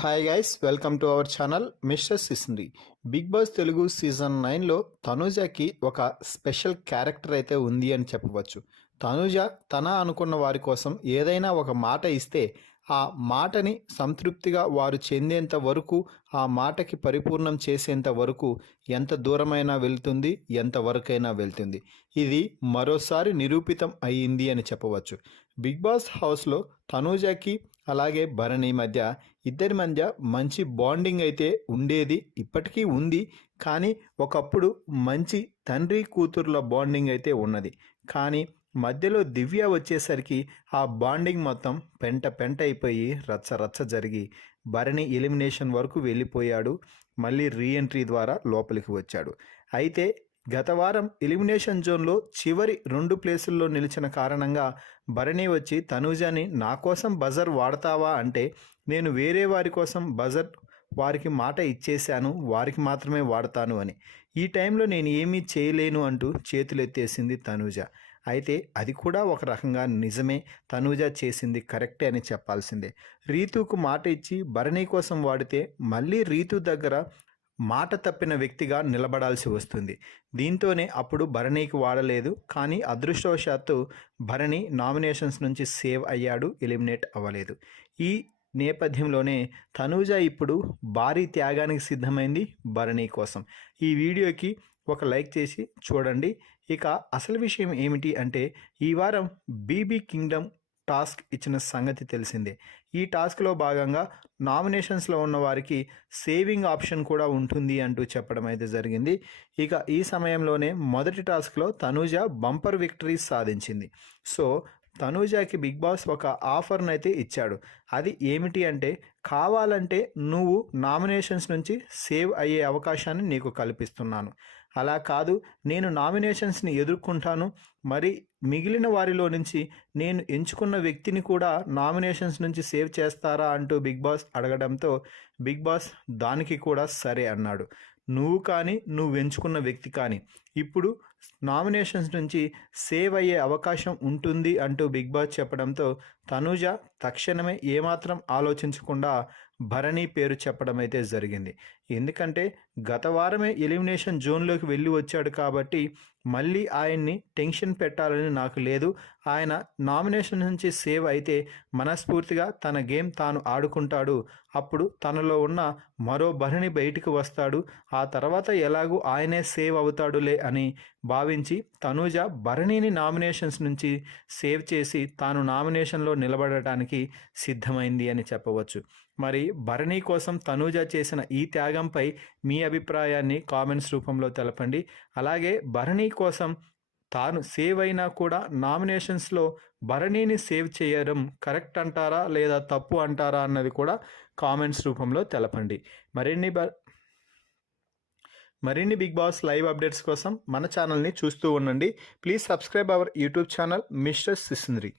Hi guys, welcome to our channel mister సిస్నరీ. Big boss Telugu season 9లో తనూజకి ఒక స్పెషల్ క్యారెక్టర్ అయితే ఉంది అని చెప్పవచ్చు. తనూజ తన అనుకున్న వారి కోసం ఏదైనా ఒక మాట ఇస్తే ఆ మాటని సంతృప్తిగా వారు చెందేంత వరకు, ఆ మాటకి పరిపూర్ణం చేసేంత వరకు ఎంత దూరమైనా వెళ్తుంది, ఎంతవరకైనా వెళ్తుంది. ఇది మరోసారి నిరూపితం అయ్యింది అని చెప్పవచ్చు. బిగ్ బాస్ హౌస్లో తనూజకి అలాగే భరణి మధ్య, ఇద్దరి మధ్య మంచి బాండింగ్ అయితే ఉండేది, ఇప్పటికీ ఉంది. కానీ ఒకప్పుడు మంచి తండ్రి కూతుర్ల బాండింగ్ అయితే ఉన్నది. కానీ మధ్యలో దివ్య వచ్చేసరికి ఆ బాండింగ్ మొత్తం పెంట పెంట అయిపోయి రచ్చ రచ్చ జరిగి భరణి ఎలిమినేషన్ వరకు వెళ్ళిపోయాడు. మళ్ళీ రీఎంట్రీ ద్వారా లోపలికి వచ్చాడు. అయితే గత వారం ఎలిమినేషన్ జోన్లో చివరి 2 ప్లేసుల్లో నిలిచిన కారణంగా భరణి వచ్చి తనూజని నా కోసం బజర్ వాడతావా అంటే, నేను వేరే వారి కోసం బజర్ వారికి మాట ఇచ్చేశాను, వారికి మాత్రమే వాడతాను అని. ఈ టైంలో నేను ఏమీ చేయలేను అంటూ చేతులెత్తేసింది తనూజ. అయితే అది కూడా ఒక రకంగా నిజమే, తనూజ చేసింది కరెక్టే అని చెప్పాల్సిందే. రీతుకు మాట ఇచ్చి భరణి కోసం వాడితే మళ్ళీ రీతు దగ్గర మాట తప్పిన వ్యక్తిగా నిలబడాల్సి వస్తుంది. దీంతోనే అప్పుడు భరణికి వాడలేదు. కానీ అదృష్టవశాత్తు భరణి నామినేషన్స్ నుంచి సేవ్ అయ్యాడు, ఎలిమినేట్ అవ్వలేదు. ఈ నేపథ్యంలోనే తనూజ ఇప్పుడు భారీ త్యాగానికి సిద్ధమైంది భరణి కోసం. ఈ వీడియోకి ఒక లైక్ చేసి చూడండి. ఇక అసలు విషయం ఏమిటి అంటే, ఈ వారం బీబీ కింగ్డమ్ టాస్క్ ఇచ్చిన సంగతి తెలిసిందే. ఈ టాస్క్లో భాగంగా నామినేషన్స్లో ఉన్న వారికి సేవింగ్ ఆప్షన్ కూడా ఉంటుంది అంటూ చెప్పడం అయితే జరిగింది. ఇక ఈ సమయంలోనే మొదటి టాస్క్లో తనూజ బంపర్ విక్టరీ సాధించింది. సో తనూజకి బిగ్ బాస్ ఒక ఆఫర్ను అయితే ఇచ్చాడు. అది ఏమిటి అంటే, కావాలంటే నువ్వు నామినేషన్స్ నుంచి సేవ్ అయ్యే అవకాశాన్ని నీకు కల్పిస్తున్నాను. అలా కాదు, నేను నామినేషన్స్ని ఎదుర్కొంటాను, మరి మిగిలిన వారిలో నుంచి నేను ఎంచుకున్న వ్యక్తిని కూడా నామినేషన్స్ నుంచి సేవ్ చేస్తారా అంటూ బిగ్ బాస్ అడగడంతో బిగ్ బాస్ దానికి కూడా సరే అన్నాడు. నువ్వు కానీ, నువ్వు ఎంచుకున్న వ్యక్తి కానీ ఇప్పుడు నామినేషన్స్ నుంచి సేవ్ అయ్యే అవకాశం ఉంటుంది అంటూ బిగ్ బాస్ చెప్పడంతో తనూజ తక్షణమే ఏమాత్రం ఆలోచించకుండా భరణి పేరు చెప్పడం అయితే జరిగింది. ఎందుకంటే గత వారమే ఎలిమినేషన్ జోన్లోకి వెళ్ళి వచ్చాడు కాబట్టి మళ్ళీ ఆయన్ని టెన్షన్ పెట్టాలని నాకు లేదు. ఆయన నామినేషన్ నుంచి సేవ్ అయితే మనస్ఫూర్తిగా తన గేమ్ తాను ఆడుకుంటాడు. అప్పుడు తనలో ఉన్న మరో భరణి బయటికి వస్తాడు. ఆ తర్వాత ఎలాగూ ఆయనే సేవ్ అవుతాడులే అని భావించి తనూజ భరణిని నామినేషన్స్ నుంచి సేవ్ చేసి తాను నామినేషన్లో నిలబడటానికి సిద్ధమైంది అని చెప్పవచ్చు. మరి భరణి కోసం తనూజ చేసిన ఈ త్యాగంపై మీ అభిప్రాయాన్ని కామెంట్స్ రూపంలో తెలపండి. అలాగే భరణి కోసం తాను సేవ్ అయినా కూడా నామినేషన్స్లో భరణిని సేవ్ చేయడం కరెక్ట్ అంటారా లేదా తప్పు అంటారా అన్నది కూడా కామెంట్స్ రూపంలో తెలపండి. మరిన్ని బిగ్ బాస్ లైవ్ అప్డేట్స్ కోసం మన ఛానల్ని చూస్తూ ఉండండి. Please subscribe our YouTube channel mister సిస్నరీ.